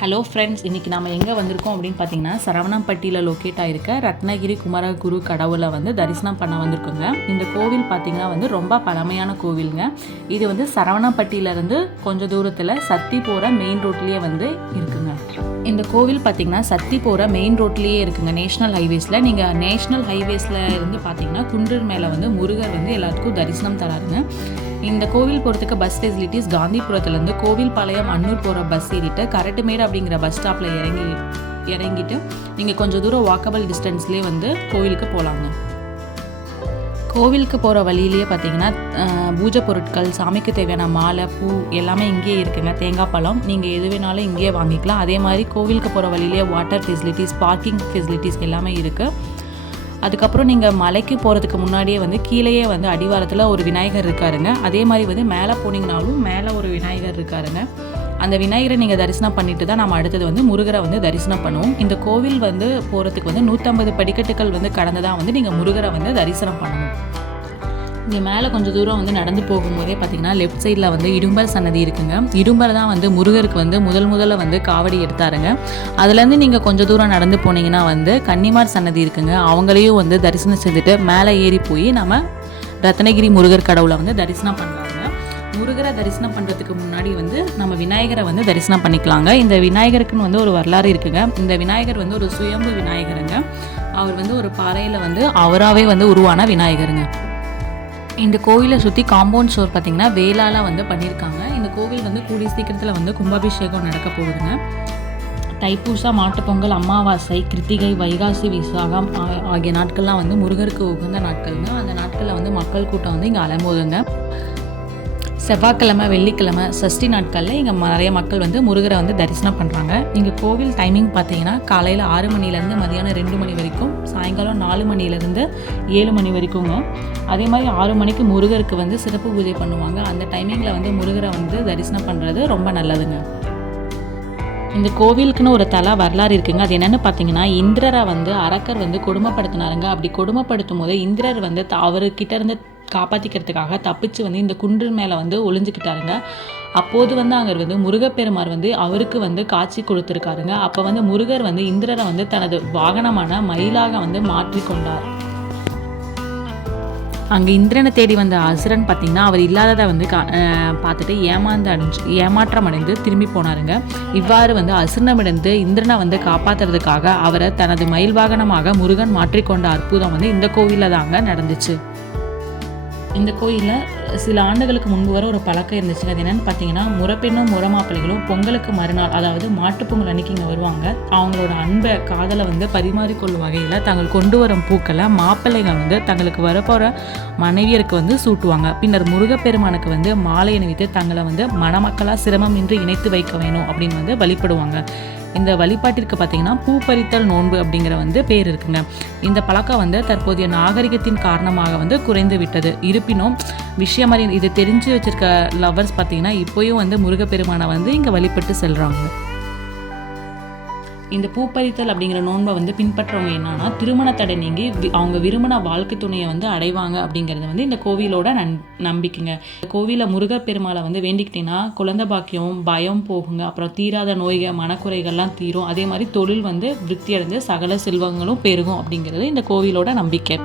Hello friends இன்றைக்கி நம்ம எங்கே வந்திருக்கோம் அப்படின்னு பார்த்தீங்கன்னா சரவணம்பட்டியில் லொக்கேட் ஆகிருக்க ரத்னகிரி குமரகுரு கடவுளை வந்து தரிசனம் பண்ண வந்திருக்கோங்க. இந்த கோவில் பார்த்திங்கன்னா வந்து ரொம்ப பழமையான கோவிலுங்க. இது வந்து சரவணம்பட்டியிலேருந்து கொஞ்சம் தூரத்தில் சத்தி போகிற மெயின் ரோட்லேயே வந்து இருக்குது இந்த கோவில் பார்த்தீங்கன்னா சக்தி போகிற மெயின் ரோட்லேயே இருக்குங்க. நேஷ்னல் ஹைவேஸில் நீங்கள் நேஷ்னல் ஹைவேஸில் இருந்து பார்த்தீங்கன்னா குன்றூர் மேலே வந்து முருகர் வந்து எல்லாத்துக்கும் தரிசனம் தராருங்க. இந்த கோவில் போகிறதுக்கு பஸ் ஃபெசிலிட்டிஸ் காந்திபுரத்துலேருந்து கோவில் பாளையம் அன்னூர் போகிற பஸ் ஏறிட்டு கரட்டுமேடு அப்படிங்கிற பஸ் ஸ்டாப்பில் இறங்கி இறங்கிட்டு நீங்கள் கொஞ்சம் தூரம் வாக்கபிள் டிஸ்டன்ஸ்லேயே வந்து கோவிலுக்கு போகலாங்க கோவிலுக்கு போகிற வழியிலேயே பார்த்தீங்கன்னா பூஜை பொருட்கள் சாமிக்கு தேவையான மாலை பூ எல்லாமே இங்கேயே இருக்குங்க. தேங்காய் பழம் நீங்கள் எது வேணாலும் இங்கேயே வாங்கிக்கலாம். அதே மாதிரி கோவிலுக்கு போகிற வழியிலேயே வாட்டர் ஃபெசிலிட்டிஸ் பார்க்கிங் ஃபெசிலிட்டிஸ் எல்லாமே இருக்குது அதுக்கப்புறம் நீங்கள் மலைக்கு போகிறதுக்கு முன்னாடியே வந்து கீழேயே வந்து அடிவாரத்தில் ஒரு விநாயகர் இருக்காருங்க. அதே மாதிரி வந்து மேலே போனீங்கனாலும் மேலே ஒரு விநாயகர் இருக்காருங்க. அந்த விநாயகரை நீங்கள் தரிசனம் பண்ணிட்டு தான் நம்ம அடுத்தது வந்து முருகரை வந்து தரிசனம் பண்ணுவோம். இந்த கோவில் வந்து போகிறதுக்கு வந்து நூற்றம்பது படிக்கட்டுகள் வந்து கடந்து தான் வந்து நீங்கள் முருகரை வந்து தரிசனம் பண்ணணும். இங்கே மேலே கொஞ்சம் தூரம் வந்து நடந்து போகும்போதே பார்த்தீங்கன்னா லெஃப்ட் சைடில் வந்து இடும்பர் சன்னதி இருக்குங்க. இடும்பர் தான் வந்து முருகருக்கு வந்து முதல் முதல்ல வந்து காவடி எடுத்தாருங்க. அதுலேருந்து நீங்கள் கொஞ்சம் தூரம் நடந்து போனீங்கன்னா வந்து கன்னிமார் சன்னதி இருக்குங்க. அவங்களையும் வந்து தரிசனம் செஞ்சுட்டு மேலே ஏறி போய் நம்ம ரத்னகிரி முருகர் கடவுளை வந்து தரிசனம் பண்ணலாம். முருகரை தரிசனம் பண்ணுறதுக்கு முன்னாடி வந்து நம்ம விநாயகரை வந்து தரிசனம் பண்ணிக்கலாங்க. இந்த விநாயகருக்குன்னு வந்து ஒரு வரலாறு இருக்குங்க. இந்த விநாயகர் வந்து ஒரு சுயம்பு விநாயகருங்க. அவர் வந்து ஒரு பாறையில் வந்து அவராகவே வந்து உருவான விநாயகருங்க. இந்த கோவிலை சுற்றி காம்பவுண்ட் ஷோர் பார்த்தீங்கன்னா வேலாலாம் வந்து பண்ணியிருக்காங்க இந்த கோவில் வந்து கூடிய சீக்கிரத்தில் வந்து கும்பாபிஷேகம் நடக்க போகுதுங்க. தைப்பூசா மாட்டுப்பொங்கல் அமாவாசை கிருத்திகை வைகாசி விசாகம் ஆகிய நாட்கள்லாம் வந்து முருகருக்கு உகந்த நாட்கள்ங்க. அந்த நாட்களில் வந்து மக்கள் கூட்டம் வந்து இங்கே அலம்போதுங்க. செவ்வாய்க்கிழமை வெள்ளிக்கிழமை சஷ்டி நாட்களில் இங்கே நிறைய மக்கள் வந்து முருகரை வந்து தரிசனம் பண்ணுறாங்க இங்கே கோவில் டைமிங் பார்த்தீங்கன்னா காலையில் ஆறு மணிலேருந்து மதியானம் ரெண்டு மணி வரைக்கும் சாயங்காலம் நாலு மணிலேருந்து ஏழு மணி வரைக்குங்க. அதே மாதிரி ஆறு மணிக்கு முருகருக்கு வந்து சிறப்பு பூஜை பண்ணுவாங்க. அந்த டைமிங்கில் வந்து முருகரை வந்து தரிசனம் பண்ணுறது ரொம்ப நல்லதுங்க. இந்த கோவிலுக்குன்னு ஒரு தல வரலாறு இருக்குங்க. அது என்னென்னு பார்த்தீங்கன்னா இந்திரரை வந்து அரக்கர் வந்து கொடுமைப்படுத்தினாருங்க. அப்படி கொடுமைப்படுத்தும் போது இந்திரர் வந்து அவர்கிட்ட இருந்து காப்பாற்றிக்கிறதுக்காக தப்பிச்சு வந்து இந்த குன்று மேலே வந்து ஒளிஞ்சுக்கிட்டாருங்க. அப்போது வந்து அங்கே வந்து முருகப்பெருமார் வந்து அவருக்கு வந்து காட்சி கொடுத்துருக்காருங்க. அப்போ வந்து முருகர் வந்து இந்திரரை வந்து தனது வாகனமான மயிலாக வந்து மாற்றிக்கொண்டார். அங்கே இந்திரனை தேடி வந்த அசுரன் பார்த்தீங்கன்னா அவர் இல்லாததை வந்து கா- பார்த்துட்டு ஏமாந்து அடைஞ்சு ஏமாற்றம் அடைந்து திரும்பி போனாருங்க. இவ்வாறு வந்து அசுரனமிடந்து இந்திரனை வந்து காப்பாத்துறதுக்காக அவரை தனது மயில் வாகனமாக முருகன் மாற்றிக்கொண்ட அற்புதம் வந்து இந்த கோவிலில் தாங்க நடந்துச்சு. இந்த கோயிலில் சில ஆண்டுகளுக்கு முன்பு வர ஒரு பழக்கம் இருந்துச்சு. அது என்னன்னு பார்த்தீங்கன்னா முறப்பெண்ணும் முறமாப்பிள்ளைகளும் பொங்கலுக்கு மறுநாள் அதாவது மாட்டுப் பொங்கல் அன்னைக்கு இங்கே வருவாங்க. அவங்களோட அன்பை காதலை வந்து பரிமாறிக்கொள்ளும் வகையில் தாங்கள் கொண்டு வரும் பூக்களை மாப்பிள்ளைகள் வந்து தங்களுக்கு வரப்போகிற மனைவியருக்கு வந்து சூட்டுவாங்க. பின்னர் முருகப்பெருமானுக்கு வந்து மாலை அணிவித்து தங்களை வந்து மணமக்களாக சிரமமின்றி இணைத்து வைக்க வேணும் அப்படின்னு வந்து வழிபடுவாங்க. இந்த வழிபாட்டிற்கு பார்த்தீங்கன்னா பூப்பறித்தல் நோன்பு அப்படிங்கிற வந்து பேர் இருக்குங்க. இந்த பழக்கம் வந்து தற்போதைய நாகரிகத்தின் காரணமாக வந்து குறைந்து விட்டது இருப்பினும் விஷயம் அறி இது தெரிஞ்சு வச்சிருக்க லவர்ஸ் பார்த்தீங்கன்னா இப்போயும் வந்து முருகப்பெருமானை வந்து இங்கே வழிபட்டு செல்றாங்க. இந்த பூப்பறித்தல் அப்படிங்கிற நோன்பை வந்து பின்பற்றவங்க என்னன்னா திருமண தடை நீங்கி வி- அவங்க விரும்பின வாழ்க்கை துணையை வந்து அடைவாங்க அப்படிங்கிறது வந்து இந்த கோவிலோட நன் நம்பிக்கைங்க. இந்த கோவிலில் முருகர் பெருமாளை வந்து வேண்டிக்கிட்டீங்கன்னா குழந்தை பாக்கியம் பயம் போகுங்க அப்புறம் தீராத நோய்கள் மனக்குறைகள்லாம் தீரும். அதே மாதிரி தொழில் வந்து விருத்தி அடைந்து சகல செல்வங்களும் பெருகும் அப்படிங்கிறது இந்த கோவிலோட நம்பிக்கை.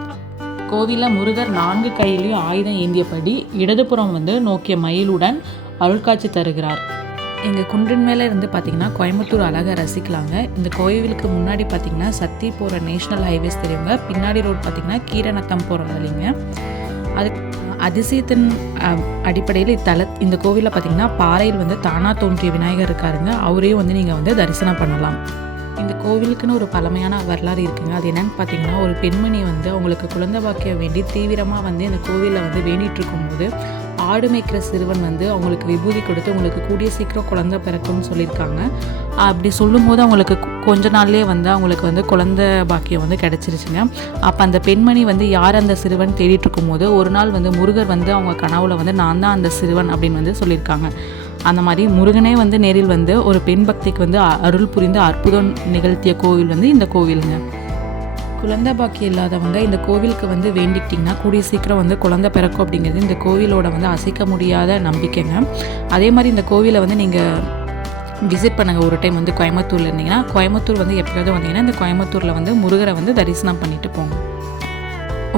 கோவிலில் முருகர் நான்கு கையிலையும் ஆயுதம் ஏந்தியபடி இடதுபுறம் வந்து நோக்கிய மயிலுடன் அருள்காட்சி தருகிறார். எங்கள் குன்றின் மேலே இருந்து பார்த்தீங்கன்னா கோயம்புத்தூர் அழகை ரசிக்கலாங்க. இந்த கோவிலுக்கு முன்னாடி பார்த்தீங்கன்னா சத்தி போகிற நேஷ்னல் ஹைவேஸ் தெரியுங்க. பின்னாடி ரோட் பார்த்தீங்கன்னா கீரநத்தம் போகிற வழிங்க. அது அதிசயத்தின் அடிப்படையில் இத்தல இந்த கோவிலில் பார்த்தீங்கன்னா பாறையில் வந்து தானாக தோன்றிய விநாயகர் இருக்காருங்க. அவரையும் வந்து நீங்கள் வந்து தரிசனம் பண்ணலாம். இந்த கோவிலுக்குன்னு ஒரு பழமையான வரலாறு இருக்குங்க. அது என்னன்னு பார்த்தீங்கன்னா ஒரு பெண்மணி வந்து அவங்களுக்கு குழந்தை பாக்கியம் வேண்டி தீவிரமாக வந்து இந்த கோவிலில் வந்து வேண்டிகிட்டு இருக்கும்போது ஆடு மேய்க்கிற சிறுவன் வந்து அவங்களுக்கு விபூதி கொடுத்து உங்களுக்கு கூடிய சீக்கிரம் குழந்த பிறக்கும்னு சொல்லியிருக்காங்க. அப்படி சொல்லும்போது அவங்களுக்கு கொஞ்ச நாள்லேயே வந்து அவங்களுக்கு வந்து குழந்தை பாக்கியம் வந்து கிடச்சிருச்சுங்க. அப்போ அந்த பெண்மணி வந்து யார் அந்த சிறுவன் தேடிட்டு இருக்கும்போது ஒரு நாள் வந்து முருகர் வந்து அவங்க கனவுல வந்து நான் தான் அந்த சிறுவன் அப்படின்னு வந்து சொல்லியிருக்காங்க. அந்த மாதிரி முருகனே வந்து நேரில் வந்து ஒரு பெண் பக்திக்கு வந்து அ- அருள் புரிந்து அற்புதம் நிகழ்த்திய கோவில் வந்து இந்த கோவிலுங்க. குழந்தை பாக்கி இல்லாதவங்க இந்த கோவிலுக்கு வந்து வேண்டிக்கிட்டிங்கன்னா கூடிய சீக்கிரம் வந்து குழந்தை பிறக்கும் அப்படிங்கிறது இந்த கோவிலோட வந்து அசைக்க முடியாத நம்பிக்கைங்க. அதே மாதிரி இந்த கோவிலை வந்து நீங்கள் விசிட் பண்ணுங்கள் ஒரு டைம் வந்து கோயம்புத்தூரில் இருந்தீங்கன்னா கோயம்புத்தூர் வந்து எப்போயாவது வந்தீங்கன்னா இந்த கோயம்புத்தூரில் வந்து முருகரை வந்து தரிசனம் பண்ணிட்டு போங்க.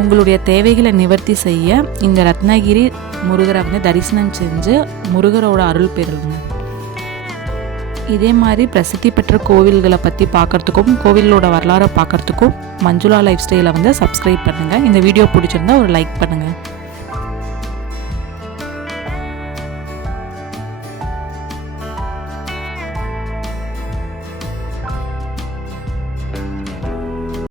உங்களுடைய தேவைகளை நிவர்த்தி செய்ய இந்த ரத்னகிரி முருகரை வந்து தரிசனம் செஞ்சு முருகரோட அருள் பெறுங்க. இதே மாதிரி பிரசித்தி பெற்ற கோவில்களை பற்றி பார்க்கறதுக்கும் கோவிலோட வரலாறை பார்க்கறதுக்கும் மஞ்சுளா லைஃப் ஸ்டைலை வந்து சப்ஸ்கிரைப் பண்ணுங்கள் இந்த வீடியோ பிடிச்சிருந்தா ஒரு லைக் பண்ணுங்கள்